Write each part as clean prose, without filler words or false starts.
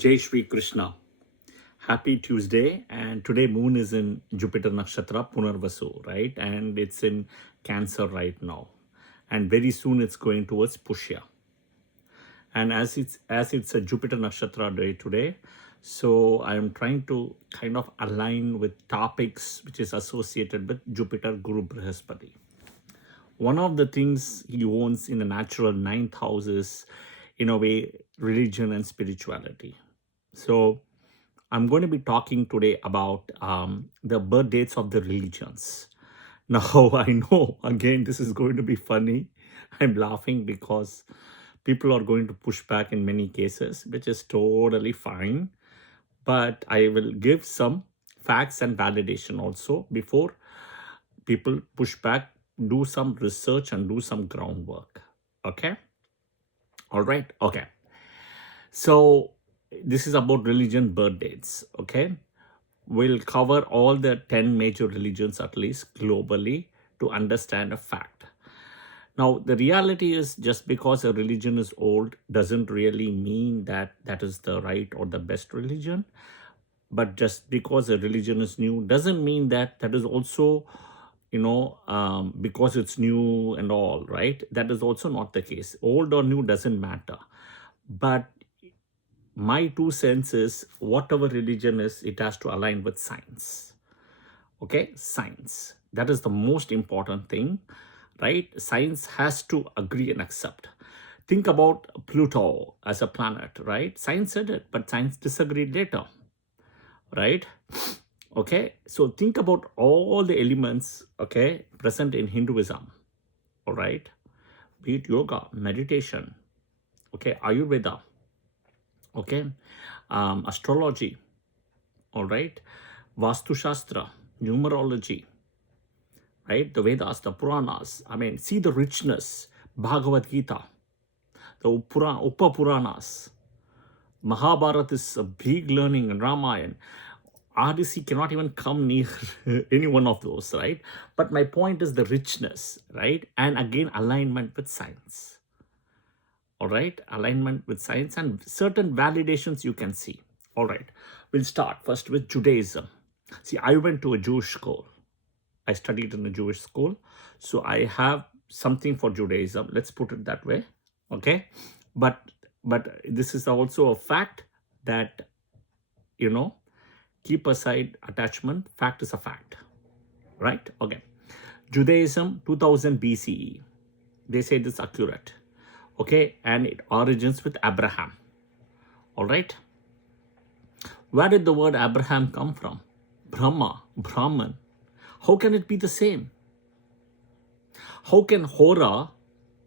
Jai Shri Krishna. Happy Tuesday. And today moon is in Jupiter Nakshatra Punarvasu, right? And it's in Cancer right now. And very soon it's going towards Pushya. And as it's a Jupiter Nakshatra day today, so I am trying to kind of align with topics which is associated with Jupiter Guru Brihaspati. One of the things he owns in the natural ninth house is, in a way, religion and spirituality. So I'm going to be talking today about the birth dates of the religions. Now, I know, again, this is going to be funny. I'm laughing because people are going to push back in many cases, which is totally fine. But I will give some facts and validation also before people push back, do some research and do some groundwork. Okay? All right? Okay. So this is about religion birth dates. Okay? We'll cover all the 10 major religions at least globally to understand a fact. Now, the reality is just because a religion is old doesn't really mean that that is the right or the best religion. But just because a religion is new doesn't mean that that is also, because it's new and all, right? That is also not the case. Old or new doesn't matter. But my 2 cents is whatever religion is, it has to align with science. Okay, science. That is the most important thing, right? Science has to agree and accept. Think about Pluto as a planet, right? Science said it, but science disagreed later, right? Okay, so think about all the elements, okay, present in Hinduism, all right? Be it yoga, meditation, okay, Ayurveda, okay, astrology, all right, Vastu Shastra, numerology, right, the Vedas, the Puranas. I mean, see the richness, Bhagavad Gita, the Upa Puranas, Mahabharata is a big learning, and Ramayana. RDC cannot even come near any one of those, right? But my point is the richness, right? And again, alignment with science. All right, alignment with science and certain validations you can see. All right, we'll start first with Judaism. See, I went to a Jewish school. I studied in a Jewish school. So I have something for Judaism. Let's put it that way. Okay. But this is also a fact that, keep aside attachment. Fact is a fact. Right? Okay. Judaism, 2000 BCE. They say this is accurate. Okay. And it origins with Abraham. All right. Where did the word Abraham come from? Brahma, Brahman. How can it be the same? How can Hora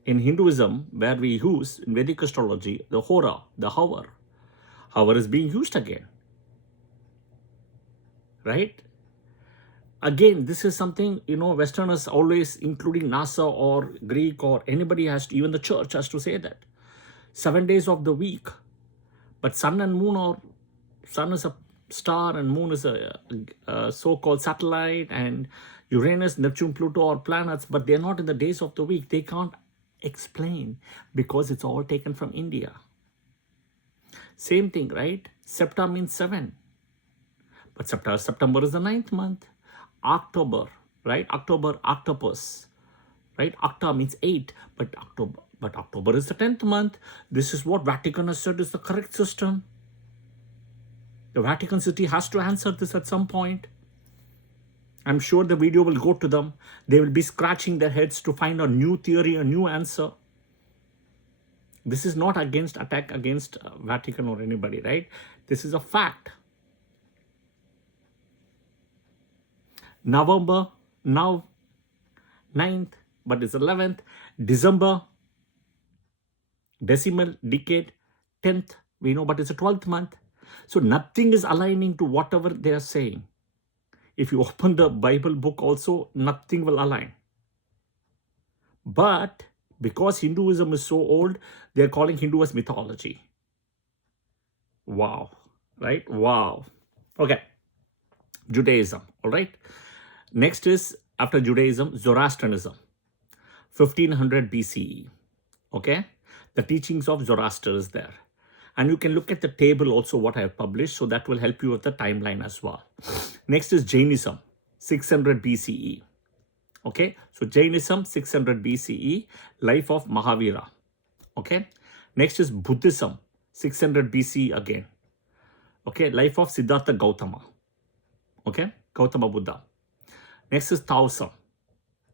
in Hinduism, where we use in Vedic astrology, the Hora, the hour is being used again? Right? Again, this is something, Westerners always, including NASA or Greek or anybody has to, even the church has to say that. 7 days of the week. But sun and moon are, sun is a star and moon is a so-called satellite, and Uranus, Neptune, Pluto are planets, but they're not in the days of the week. They can't explain because it's all taken from India. Same thing, right? Septa means 7. But September is the 9th month. October, right? October, octopus, right? Octa means 8, but October is the 10th month. This is what Vatican has said is the correct system. The Vatican City has to answer this at some point. I'm sure the video will go to them. They will be scratching their heads to find a new theory, a new answer. This is not attack against Vatican or anybody, right? This is a fact. November, now 9th, but it's 11th. December, decimal, decade, 10th, we know, but it's a 12th month. So nothing is aligning to whatever they are saying. If you open the Bible book also, nothing will align. But because Hinduism is so old, they're calling Hindu as mythology. Wow, right? Wow. Okay. Judaism, all right? Next is, after Judaism, Zoroastrianism, 1500 BCE. Okay? The teachings of Zoroaster is there. And you can look at the table also what I have published, so that will help you with the timeline as well. Next is Jainism, 600 BCE. Okay, so Jainism, 600 BCE, life of Mahavira. Okay, next is Buddhism, 600 BCE again. Okay, life of Siddhartha Gautama. Okay, Gautama Buddha. Next is Taoism,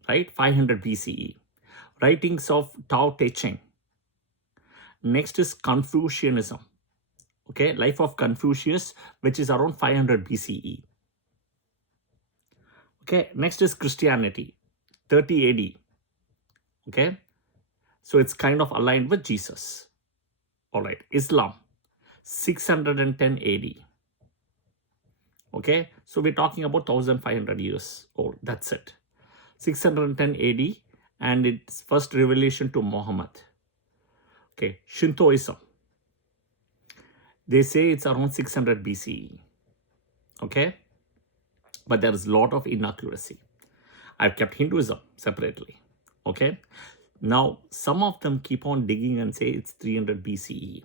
right, 500 BCE. Writings of Tao Te Ching. Next is Confucianism. Okay, life of Confucius, which is around 500 BCE. Okay, next is Christianity, 30 AD. Okay, so it's kind of aligned with Jesus. All right, Islam, 610 AD. Okay, so we're talking about 1500 years old. That's it. 610 AD, and its first revelation to Muhammad. Okay, Shintoism, they say it's around 600 BCE. Okay, but there is a lot of inaccuracy. I've kept Hinduism separately. Okay, now some of them keep on digging and say it's 300 BCE.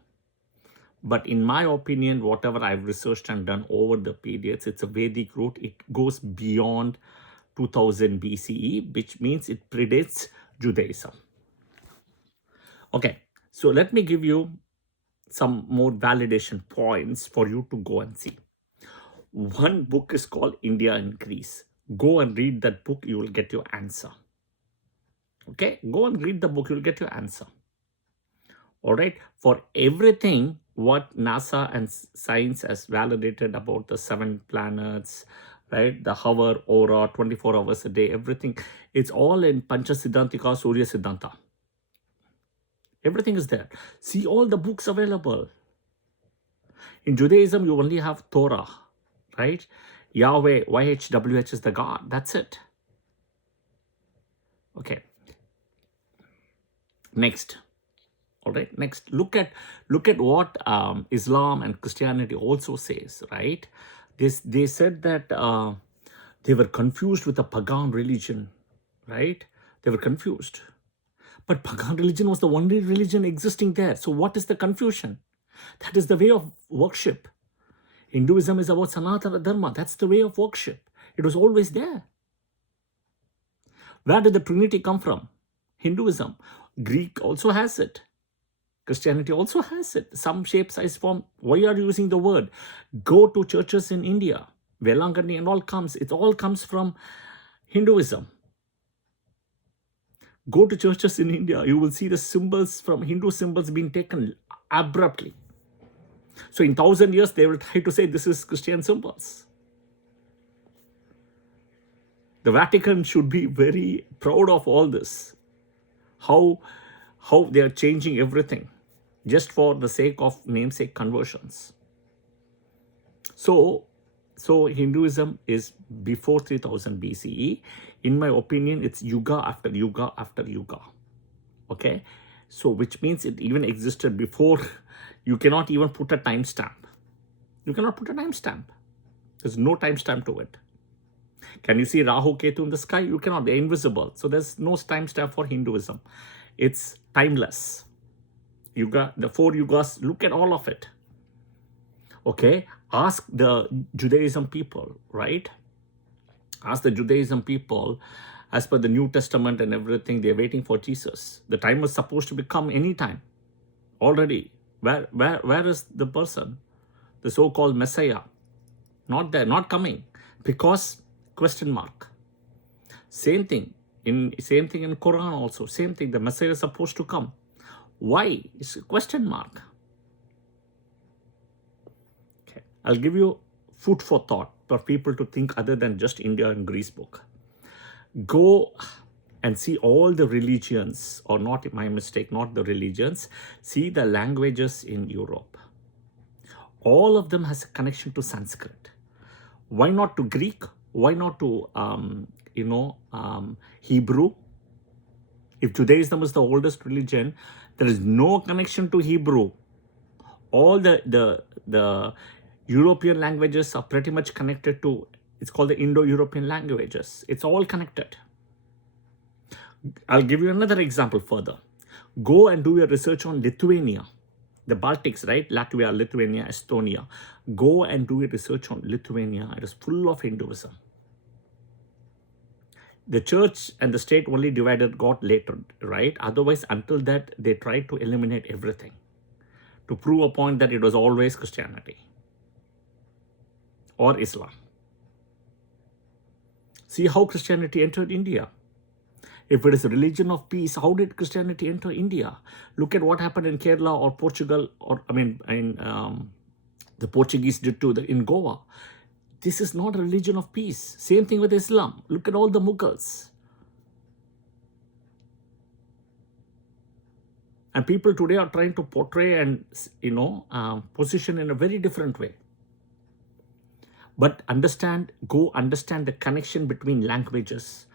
But in my opinion, whatever I've researched and done over the periods, it's a Vedic route. It goes beyond 2000 BCE, which means it predates Judaism. Okay, so let me give you some more validation points for you to go and see. One book is called India and Greece. Go and read that book, you will get your answer. Okay, go and read the book, you will get your answer. All right, for everything what NASA and science has validated about the 7 planets, right, the hour, aura, 24 hours a day, everything, it's all in Pancha Siddhantika, Surya Siddhanta. Everything is there. See all the books available. In Judaism, you only have Torah, right? Yahweh, YHWH is the God. That's it. Okay. Next. All right. Next, look at what Islam and Christianity also says, right? They said that they were confused with the pagan religion, right? They were confused. But pagan religion was the only religion existing there. So what is the confusion? That is the way of worship. Hinduism is about Sanatana Dharma. That's the way of worship. It was always there. Where did the Trinity come from? Hinduism. Greek also has it. Christianity also has it. Some shape, size, form. Why are you using the word? Go to churches in India. Velangani and all comes. It all comes from Hinduism. Go to churches in India. You will see the symbols from Hindu symbols being taken abruptly. So in 1000 years, they will try to say this is Christian symbols. The Vatican should be very proud of all this. How they are changing everything just for the sake of namesake conversions. So Hinduism is before 3000 BCE. In my opinion, it's yuga after yuga after yuga. Okay, so which means it even existed before. You cannot even put a timestamp. You cannot put a timestamp. There's no timestamp to it. Can you see Rahu, Ketu in the sky? You cannot. They're invisible. So there's no timestamp for Hinduism. It's timeless. Yuga, the 4 yugas, look at all of it. Okay, ask the Judaism people, right? Ask the Judaism people, as per the New Testament and everything, they're waiting for Jesus. The time was supposed to become any time already. Where is the person, the so-called Messiah? Not there, not coming, because question mark. Same thing in Quran also. Same thing. The Messiah is supposed to come. Why? It's a question mark. Okay, I'll give you food for thought for people to think other than just India and Greece book. Go and see all the religions, or not my mistake, not the religions. See the languages in Europe. All of them has a connection to Sanskrit. Why not to Greek? Why not to Hebrew? If Judaism is the oldest religion, there is no connection to Hebrew. All the European languages are pretty much connected to, it's called the Indo-European languages. It's all connected. I'll give you another example further. Go and do your research on Lithuania. The Baltics, right? Latvia, Lithuania, Estonia. Go and do a research on Lithuania. It is full of Hinduism. The church and the state only divided God later, right? Otherwise, until that, they tried to eliminate everything to prove a point that it was always Christianity or Islam. See how Christianity entered India. If it is a religion of peace, how did Christianity enter India? Look at what happened in Kerala or Portugal, or the Portuguese did to in Goa. This is not a religion of peace. Same thing with Islam. Look at all the Mughals. And people today are trying to portray and, position in a very different way. But go understand the connection between languages.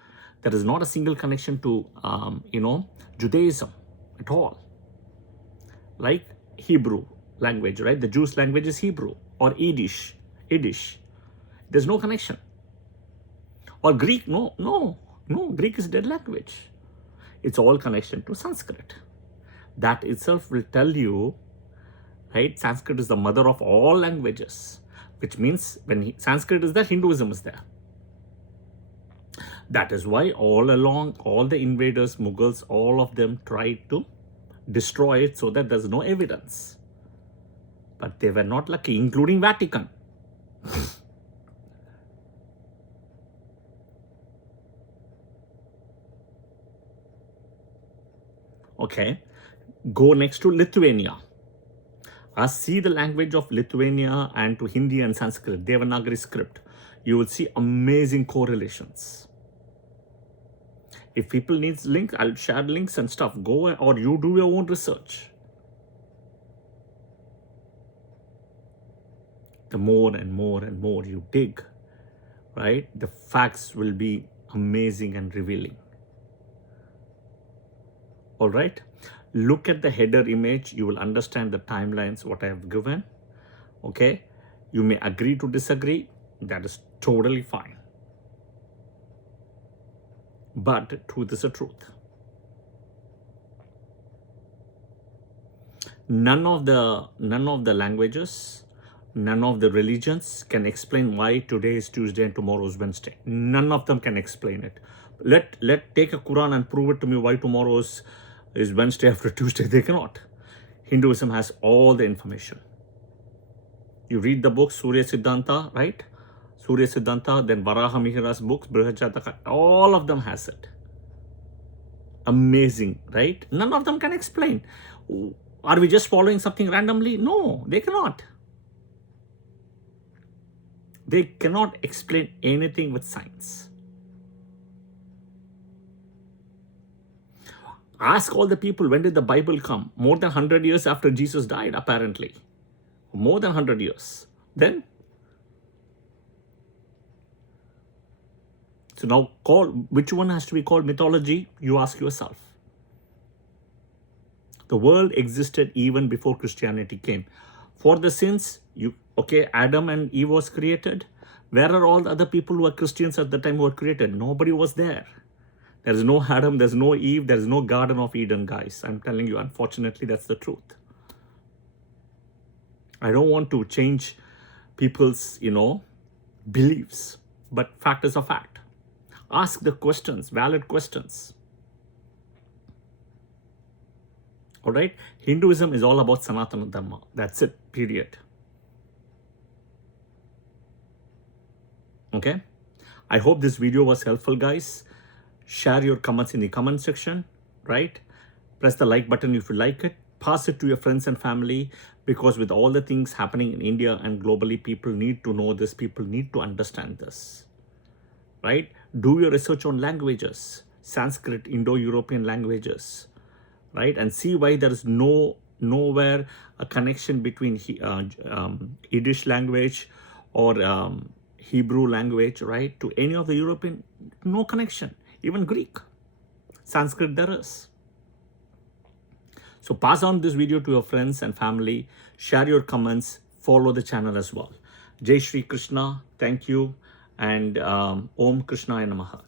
There is not a single connection to, Judaism at all. Like Hebrew language, right? The Jewish language is Hebrew, or Yiddish. There's no connection. Or Greek, no, Greek is dead language. It's all connection to Sanskrit. That itself will tell you, right? Sanskrit is the mother of all languages, which means when Sanskrit is there, Hinduism is there. That is why all along, all the invaders, Mughals, all of them tried to destroy it so that there's no evidence. But they were not lucky, including Vatican. Okay, go next to Lithuania. See the language of Lithuania and to Hindi and Sanskrit, Devanagari script. You will see amazing correlations. If people need links, I'll share links and stuff. Go, or you do your own research. The more and more and more you dig, right, the facts will be amazing and revealing. All right, look at the header image. You will understand the timelines, what I have given. Okay, you may agree to disagree. That is totally fine. But truth is a truth. None of the languages, none of the religions can explain why today is Tuesday and tomorrow is Wednesday. None of them can explain it. Let take a Quran and prove it to me why tomorrow is Wednesday after Tuesday. They cannot. Hinduism has all the information. You read the book Surya Siddhanta, right? Surya Siddhanta, then Varaha Mihira's books, Brihajataka, all of them has it. Amazing, right? None of them can explain. Are we just following something randomly? No, they cannot. They cannot explain anything with science. Ask all the people, when did the Bible come? More than 100 years after Jesus died, apparently. More than 100 years. Then? So now, which one has to be called mythology? You ask yourself. The world existed even before Christianity came. For the sins, Adam and Eve was created. Where are all the other people who were Christians at the time who were created? Nobody was there. There's no Adam, there's no Eve, there's no Garden of Eden, guys. I'm telling you, unfortunately, that's the truth. I don't want to change people's, beliefs, but fact is a fact. Ask the questions, valid questions. All right? Hinduism is all about Sanatana Dharma. That's it, period. Okay? I hope this video was helpful, guys. Share your comments in the comment section, right? Press the like button if you like it. Pass it to your friends and family, because with all the things happening in India and globally, people need to know this. People need to understand this, right? Do your research on languages, Sanskrit, Indo-European languages, right? And see why there is nowhere a connection between Yiddish language or Hebrew language, right? To any of the European, no connection. Even Greek, Sanskrit there is. So pass on this video to your friends and family. Share your comments. Follow the channel as well. Jai Shri Krishna. Thank you. And Om Krishnaya Namaha.